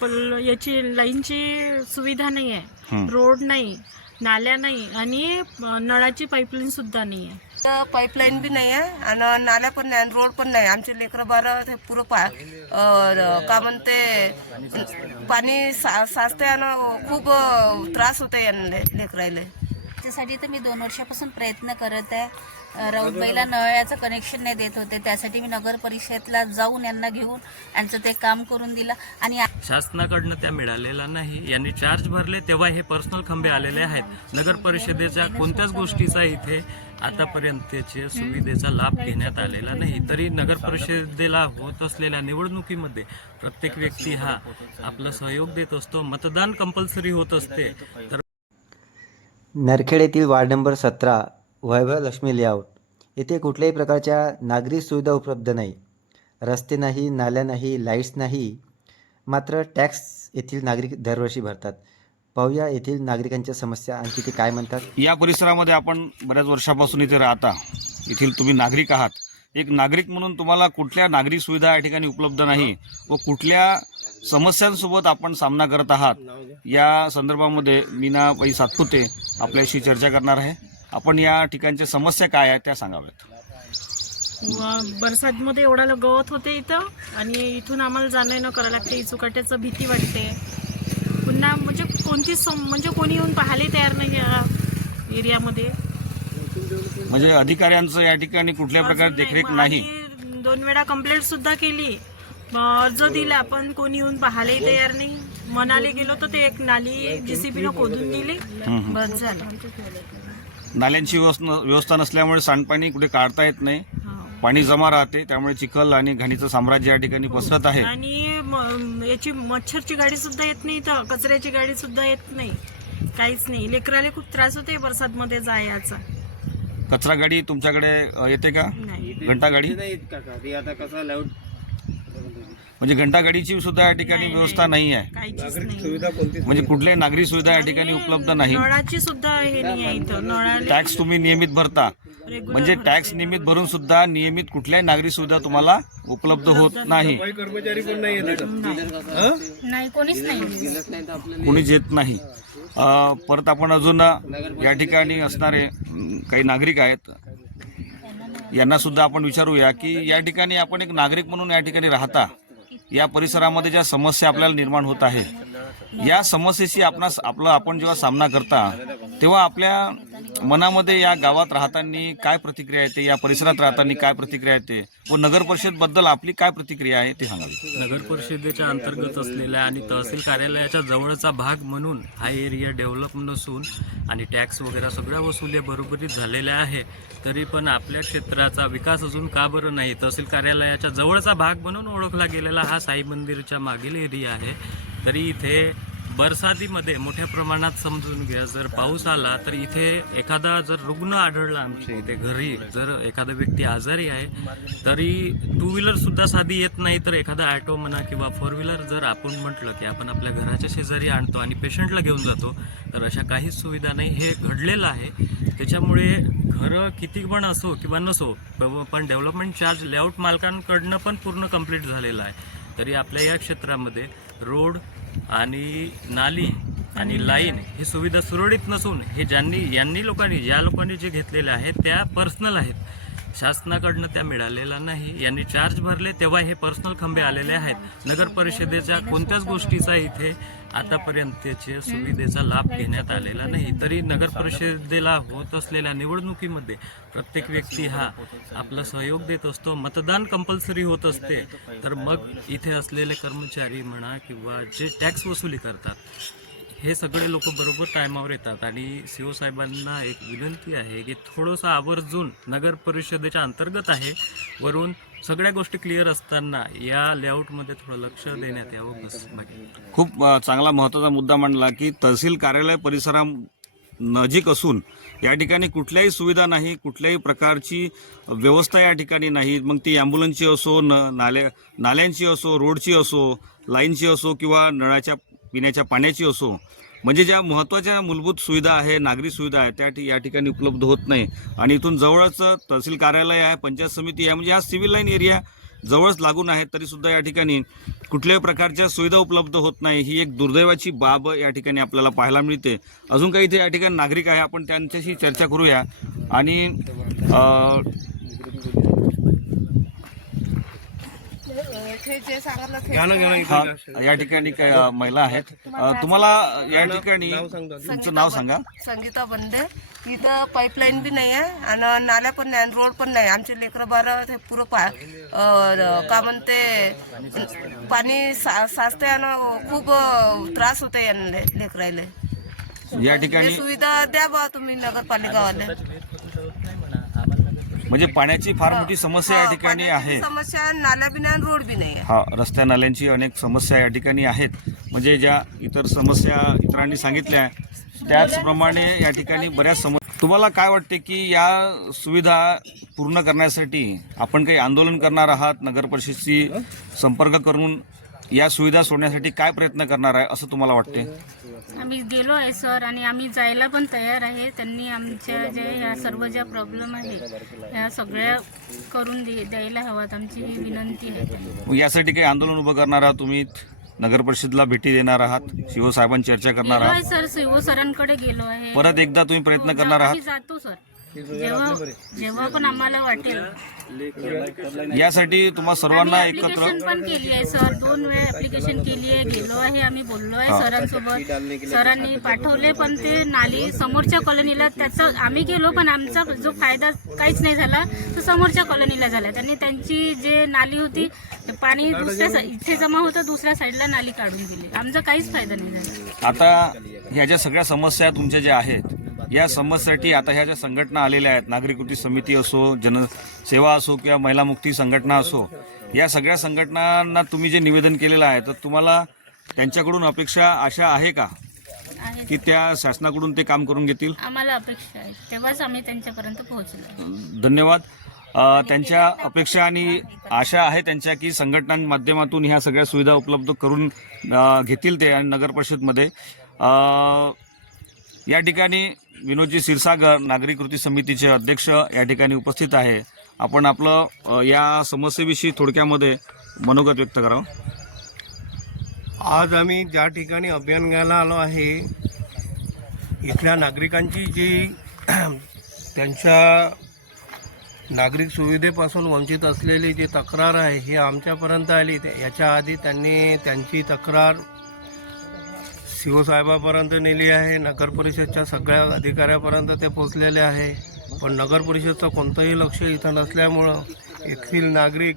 पल- याची लाईनची सुविधा नाही आहे हं. रोड नाही नाल्या नाही आणि नळाची पाईपलाईन सुद्धा नाही आहे पाईपलाईन बी नाही आहे आणि नाल्या पण नाही आणि रोड पण नाही. आमचे लेकरं बारं ते पुरं पा का म्हणते पाणी सा साचते आणि खूप त्रास होते यांना लेकरायले. त्यासाठी तर मी दोन वर्षापासून प्रयत्न करत आहे. अ, राऊतबाईला नळाचं कनेक्शन नाही देत होते. त्यासाठी मी नगर परिषदेला जाऊन यांना घेऊन यांचं ते काम करून दिलं. आणि शासनाकडनं त्या मिळालेला नाही. यांनी चार्ज भरले तेव्हा हे पर्सनल खंबे आलेले आहेत. नगर परिषदेच्या कोणत्याच गोष्टीचा इथे आतापर्यंतच्या सुविधेचा लाभ घेण्यात आलेला नाही. तरी नगर परिषदेला होत असलेल्या निवडणुकीमध्ये प्रत्येक व्यक्ती हा आपला सहयोग देत असतो. मतदान कंपल्सरी होत असते. तर नरखेड येथील वार्ड नंबर सतरा वैभव लक्ष्मी लेआउट. येथे कुठल्याही प्रकारच्या नागरी सुविधा उपलब्ध नाही. रस्ते नाही नाल्या नाही लाईट्स नाही. मात्र टॅक्स येथील नागरिक दरवर्षी भरतात. पाहूया येथील नागरिकांच्या समस्या. आणखी ते काय म्हणतात? या परिसरामध्ये आपण बऱ्याच वर्षापासून इथे राहता. येथील तुम्ही नागरिक आहात. एक नागरिक म्हणून तुम्हाला कुठल्या नागरी सुविधा या ठिकाणी उपलब्ध नाही व कुठल्या समस्यांसोबत आपण सामना करत आहात या संदर्भामध्ये मीना बाई सातपुते आपल्याशी चर्चा करणार आहे. आपण या ठिकाणच्या समस्या काय आहेत त्या सांगाव्यात. बरसातमध्ये एवढा गवत होते इथं आणि इथून आम्हाला जाणं येणं करावं लागते. इचुकाट्याचं भीती वाटते. पुन्हा म्हणजे कोणतीच सम- म्हणजे कोणी येऊन पाहायला तयार नाही या एरियामध्ये. म्हणजे अधिकाऱ्यांचं या ठिकाणी कुठल्या प्रकारे देखरेख नाही. दोन वेळा कंप्लेंट सुद्धा केली. मग अर्ज दिला पण कोणी येऊन पाहायलाही तयार नाही. मनाले गेलो तर ते एक नाली जेसीबीनं खोदून दिली. हम्म. बस झालं. नाल्यांची व्यवस्था व्यवस्था नसल्यामुळे सांडपाणी कुठे काढता येत नाही. हा. पाणी जमा राहते त्यामुळे चिखल आणि घाणीचं साम्राज्य या ठिकाणी पसरत आहे. आणि म- याची मच्छरची गाडी सुद्धा येत नाही तर कचऱ्याची गाडी सुद्धा येत नाही. काहीच नाही. लेकराला खूप त्रास होते बरसातमध्ये जायचा. कचरा गाडी तुमच्याकडे अ, येते का? नाही. घंटा गाडी? म्हणजे घंटा गाडीची सुद्धा या ठिकाणी व्यवस्था नाही. आहे काहीच नाही. म्हणजे कुठल्याही नागरी सुविधा या ठिकाणी उपलब्ध नाही. नळाची सुद्धा हे नाही आहे इथं. नळाला टॅक्स तुम्ही नियमित भरता. म्हणजे टॅक्स नियमित भरून सुद्धा नियमित कुठल्याही नागरी सुविधा तुम्हाला उपलब्ध होत नाही. नाही. कोणीच नाही. कुणीच येत नाही. अ, परत आपण अजून या ठिकाणी असणारे अम, काही नागरिक आहेत. यांना सुद्धा आपण विचारूया की या ठिकाणी आपण एक नागरिक म्हणून या ठिकाणी राहता. या परिसरामध्ये ज्या समस्या आपल्याला निर्माण होत आहे या समस्येशी आपणास आपलं आपण जेव्हा सामना करता तेव्हा आपल्या मनामध्ये या गावात राहताना काय प्रतिक्रिया येते? या परिसरात राहताना काय प्रतिक्रिया येते? व नगर परिषदबद्दल आपली काय प्रतिक्रिया आहे ते सांगावी नगर परिषदेच्या अंतर्गत असलेल्या आणि तहसील कार्यालयाच्या जवळचा भाग म्हणून हा एरिया डेव्हलप नसून आणि टॅक्स वगैरे सगळ्या वसुली बरोबरीत झालेल्या आहे तरी पण आपल्या क्षेत्राचा विकास अजून का बरं नाही? तहसील कार्यालयाच्या जवळचा भाग म्हणून ओळखला गेलेला हा साई मंदिरच्या मागील एरिया आहे. तरी इथे बरसातीमध्ये मोठ्या प्रमाणात समजून घ्या जर पाऊस आला तर इथे एखादा जर रुग्ण आढळला आमच्या इथे घरी जर एखादा व्यक्ती आजारी आहे तरी टू व्हीलर सुद्धा साधी येत नाही तर एखादा ॲटो म्हणा किंवा फोर व्हीलर जर आपण म्हटलं की आपण आपल्या घराच्या शेजारी आणतो आणि पेशंटला घेऊन जातो तर अशा काहीच सुविधा नाही. हे घडलेलं आहे. त्याच्यामुळे घरं किती पण असो किंवा नसो पण डेव्हलपमेंट चार्ज लेआउट मालकांकडनं पण पूर्ण कंप्लीट झालेला आहे. तरी आपल्या या क्षेत्रामध्ये रोड आणि नाली आणि लाईन ही सुविधा सुरळीत नसून हे ज्यांनी यांनी लोकांनी ज्या लोकांनी जे घेतलेले आहेत त्या पर्सनल आहेत. शासनाकडनं त्या मिळालेल्या नाही. यांनी चार्ज भरले तेव्हा हे पर्सनल खंबे आलेले आहेत. नगर परिषदेच्या कोणत्याच गोष्टीचा इथे आतापर्यंतच्या सुविधेचा लाभ घेण्यात आलेला नाही. तरी नगर परिषदेला होत असलेल्या निवडणुकीमध्ये प्रत्येक व्यक्ती हा आपला सहयोग देत असतो. मतदान कंपल्सरी होत असते. तर मग इथे असलेले कर्मचारी म्हणा किंवा जे टॅक्स वसुली करतात हे सगळे लोक बरोबर टायमावर येतात आणि सीओ साहेबांना एक विनंती आहे की थोडंसं आवर्जून नगर परिषदेच्या अंतर्गत आहे. वरून सगळ्या गोष्टी क्लिअर असताना या लेआउटमध्ये थोडं लक्ष देण्यात यावं बस बाकी खूप अ, चांगला महत्त्वाचा मुद्दा मांडला की तहसील कार्यालय परिसरा नजीक असून या ठिकाणी कुठल्याही सुविधा नाही कुठल्याही प्रकारची व्यवस्था या ठिकाणी नाही. मग ती ॲम्ब्युलन्सची असो न नाल्या नाल्यांची असो रोडची असो लाईनची असो किंवा नळाच्या पिण्याच्या पाण्याची असो म्हणजे ज्या महत्त्वाच्या मूलभूत सुविधा आहे नागरी सुविधा आहे त्या या ठिकाणी उपलब्ध होत नाही. आणि इथून जवळच तहसील कार्यालय आहे पंचायत समिती आहे म्हणजे हा सिव्हिल लाईन एरिया जवळच लागून आहेत तरीसुद्धा या ठिकाणी कुठल्याही प्रकारच्या सुविधा उपलब्ध होत नाही. ही एक दुर्दैवाची बाब या ठिकाणी आपल्याला पाहायला मिळते. अजून काही इथे या ठिकाणी नागरिक आहे आपण त्यांच्याशी चर्चा करूया. आणि अ, ते जे सांगितलं ते हा या ठिकाणी काय अ, महिला आहेत. अ, तुम्हाला या ठिकाणी तुमचं नाव सांगा. संगीता बंदे. इथं पाईपलाईन बी नाही आहे आणि नाल्या पण नाही आणि रोड पण नाही. आमचे लेकरं बारं ते पुरं पा अं, का म्हणते पाणी सा साचते आणि खूप अं, त्रास होते यांना लेकरायले. या ठिकाणी सुविधा द्या बा तुम्ही नगरपालिकावाले. म्हणजे पाण्याची फार मोठी समस्या या हा, ठिकाणी आहे. समस्या नाल्या बिना रोड बी नाही हा रस्त्या नाल्यांची अनेक समस्या या ठिकाणी आहेत. म्हणजे ज्या इतर समस्या इतरांनी सांगितल्या त्याचप्रमाणे या ठिकाणी बऱ्याच समस्या तुम्हाला काय वाटते की या सुविधा पूर्ण करण्यासाठी आपण काही आंदोलन करणार आहात नगर परिषदशी संपर्क करून या सुविधा सोडण्यासाठी काय प्रयत्न करणार आहे असं तुम्हाला वाटते आम्ही गेलो आहे सर आणि आम्ही जायला पण तयार आहे. त्यांनी आमच्या जे ह्या सर्व ज्या प्रॉब्लेम आहे ह्या सगळ्या करून दे द्यायला हवात. आमची ही विनंती आहे. त्यांना मग यासाठी काही आंदोलन उभं करणार आहात तुम्ही? नगर परिषदला भेटी देणार आहात? शिवसाहेबांची चर्चा करणार गेलो आहात? आहे सर शिव सरांकडे गेलो आहे. परत एकदा तुम्ही प्रयत्न हो, करणार आम्ही आहात? जातो सर. जेव्हा जेव्हा पण आम्हाला वाटेल. यासाठी तुम्हा सर्वांना एकत्र ऍप्लिकेशन पण केली आहे सर दोन वेळ ऍप्लिकेशन केली आहे गेलो आहे आम्ही बोललो आहे सरांसोबत. सरांनी पाठवले पण ते नाली समोरच्या कॉलनीला त्याचं आम्ही गेलो पण आमचा जो फायदा काहीच नाही झाला तो समोरच्या कॉलनीला झाला. त्यांनी त्यांची जे नाली होती ते पाणी दुसऱ्या साई- इथे जमा होतं दुसऱ्या साईडला नाली काढून दिली. आमचा काहीच फायदा नाही झाला. आता ह्या ज्या सगळ्या समस्या तुमच्या ज्या आहेत या समस्यासाठी आता ह्या ज्या संघटना आलेल्या आहेत नागरिक कृती समिती असो जनसेवा असो किंवा महिला मुक्ती संघटना असो या सगळ्या संघटनांना तुम्ही जे निवेदन केलेलं आहे तर तुम्हाला त्यांच्याकडून अपेक्षा आशा आहे का? की त्या शासनाकडून ते काम करून घेतील? आम्हाला अपेक्षा आहे. तेव्हाच आम्ही त्यांच्यापर्यंत पोहोचलो. धन्यवाद. अ, त्यांच्या अपेक्षा आणि आशा आहे त्यांच्या की संघटनां माध्यमातून ह्या सगळ्या सुविधा उपलब्ध करून अ, घेतील ते आणि नगर परिषदमध्ये. अ, या ठिकाणी विनोदजी क्षीरसागर नागरी कृती समितीचे अध्यक्ष या ठिकाणी उपस्थित आहे. आपण आपलं या समस्येविषयी थोडक्यामध्ये मनोगत व्यक्त करावं. आज आम्ही ज्या ठिकाणी अभियान घ्यायला आलो आहे इथल्या नागरिकांची जी त्यांच्या नागरिक सुविधेपासून वंचित असलेली जी तक्रार आहे ही आमच्यापर्यंत आली. याच्या आधी त्यांनी त्यांची तक्रार शिवसाहेबापर्यंत नेली आहे. नगर परिषदच्या सगळ्या अधिकाऱ्यापर्यंत ते पोचलेले आहे. पण नगर परिषदचं कोणतंही लक्ष इथं नसल्यामुळं येथील नागरिक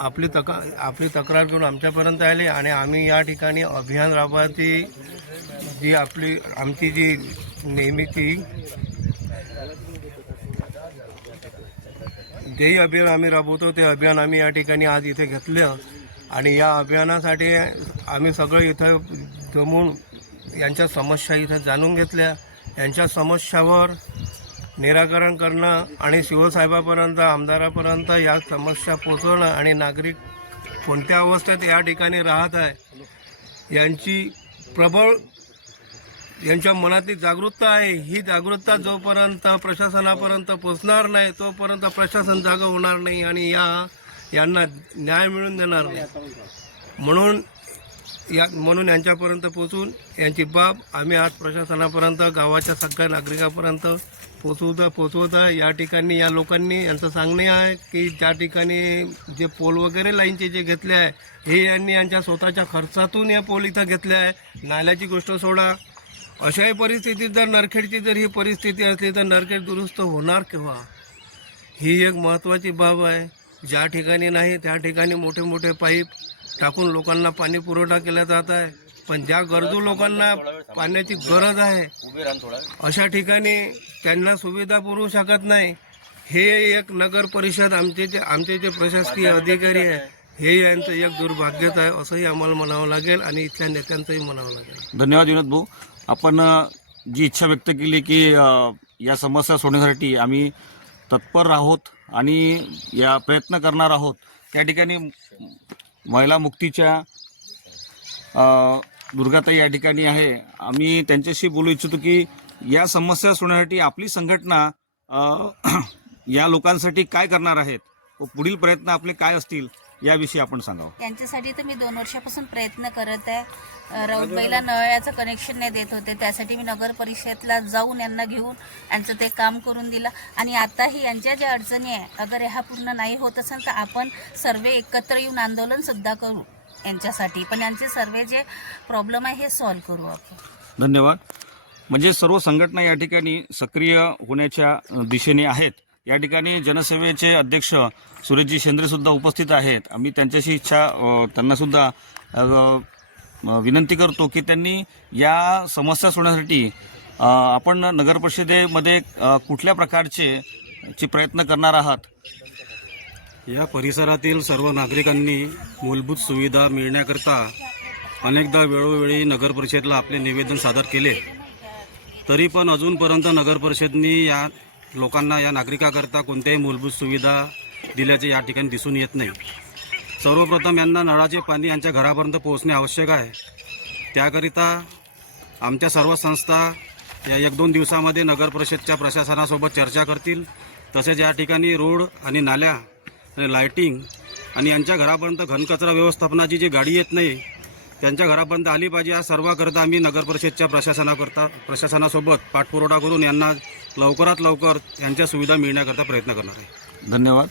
आपली तक आपली तक्रार घेऊन आमच्यापर्यंत आले आणि आम्ही या ठिकाणी अभियान राबवायची जी आपली आमची जी नेहमीची जेही अभियान आम्ही राबवतो ते अभियान आम्ही या ठिकाणी आज इथे घेतलं. आणि या अभियानासाठी आम्ही सगळं इथं जमून यांच्या समस्या इथं जाणून घेतल्या. यांच्या समस्यावर निराकरण करणं आणि शिवसाहेबापर्यंत आमदारापर्यंत या समस्या पोचवणं आणि नागरिक कोणत्या अवस्थेत या ठिकाणी राहत आहे यांची प्रबळ यांच्या मनातली जागरूकता आहे. ही जागरूकता जोपर्यंत प्रशासनापर्यंत पोचणार नाही तोपर्यंत प्रशासन जागा होणार नाही आणि या यांना न्याय मिळून देणार नाही. म्हणून या म्हणून यांच्यापर्यंत पोचून यांची बाब आम्ही आज प्रशासनापर्यंत गावाच्या सगळ्या नागरिकापर्यंत पोचवता आहे. या ठिकाणी या लोकांनी यांचं सांगणे आहे की ज्या ठिकाणी जे पोल वगैरे लाईनचे जे घेतले आहे हे यांनी यांच्या स्वतःच्या खर्चातून या पोल इथं घेतले आहे. नाल्याची गोष्ट सोडा. अशाही परिस्थितीत जर नरखेडची जर ही परिस्थिती असली तर नरखेड दुरुस्त होणार केव्हा? ही एक महत्त्वाची बाब आहे. ज्या ठिकाणी नाही त्या ठिकाणी मोठे मोठे पाईप टाकून लोकांना पाणी पुरवठा केला जात आहे. पण ज्या गरजू लोकांना पाण्याची गरज आहे अशा ठिकाणी त्यांना सुविधा पुरवू शकत नाही. हे एक नगर परिषद आमचे जे आमचे जे प्रशासकीय अधिकारी आहे हे यांचं एक दुर्भाग्यच आहे असंही आम्हाला म्हणावं लागेल आणि इथल्या नेत्यांचंही म्हणावं लागेल. धन्यवाद विनोद भाऊ. आपण जी इच्छा व्यक्त केली की या समस्या सोडण्यासाठी आम्ही तत्पर आहोत आणि या प्रयत्न करणार आहोत. त्या ठिकाणी महिला मुक्तीच्या अ, दुर्गाताई या ठिकाणी आहे. आम्ही त्यांच्याशी बोलू इच्छितो की या समस्या सोडण्यासाठी आपली संघटना या लोकांसाठी काय करणार आहेत? व पुढील प्रयत्न आपले काय असतील? याविषयी आपण सांगावं. यांच्यासाठी तर मी दोन वर्षापासून प्रयत्न करत आहे. राऊतबाईला नळाचं कनेक्शन नाही देत होते. त्यासाठी मी नगर परिषदला जाऊन यांना घेऊन यांचं ते काम करून दिलं. आणि आताही यांच्या ज्या अडचणी आहे अगर ह्या पूर्ण नाही होत असेल तर आपण सर्व एकत्र येऊन आंदोलन सुद्धा करू यांच्यासाठी. पण यांचे सर्व जे प्रॉब्लेम आहे हे सॉल्व्ह करू आपण. धन्यवाद. म्हणजे सर्व संघटना या ठिकाणी सक्रिय होण्याच्या दिशेने आहेत. या ठिकाणी जनसेवेचे अध्यक्ष सुरेशजी शेंद्रेसुद्धा उपस्थित आहेत. आम्ही त्यांच्याशी इच्छा त्यांनासुद्धा विनंती करतो की त्यांनी या समस्या सोडण्यासाठी आपण नगर परिषदेमध्ये कुठल्या प्रकारचे चे प्रयत्न करणार आहात? या परिसरातील सर्व नागरिकांनी मूलभूत सुविधा मिळण्याकरता अनेकदा वेळोवेळी नगर परिषदेला आपले निवेदन सादर केले. तरी पण अजूनपर्यंत नगर परिषदनी या लोकांना या नागरिकाकरता कोणत्याही मूलभूत सुविधा दिल्याचे या ठिकाणी दिसून येत नाही. सर्वप्रथम यांना नळाचे पाणी यांच्या घरापर्यंत पोहोचणे आवश्यक आहे. त्याकरिता आमच्या सर्व संस्था या एक दोन दिवसामध्ये नगर परिषदच्या प्रशासनासोबत चर्चा करतील. तसेच या ठिकाणी रोड आणि नाल्या आणि लायटिंग आणि यांच्या घरापर्यंत घनकचरा व्यवस्थापनाची जी गाडी येत नाही त्यांच्या घरापर्यंत आली पाहिजे या सर्वाकरता आम्ही नगर परिषदच्या प्रशासनाकरता प्रशासनासोबत पाठपुरवठा करून यांना लवकरात लवकर यांच्या सुविधा मिळण्याकरता प्रयत्न करणार आहे. धन्यवाद.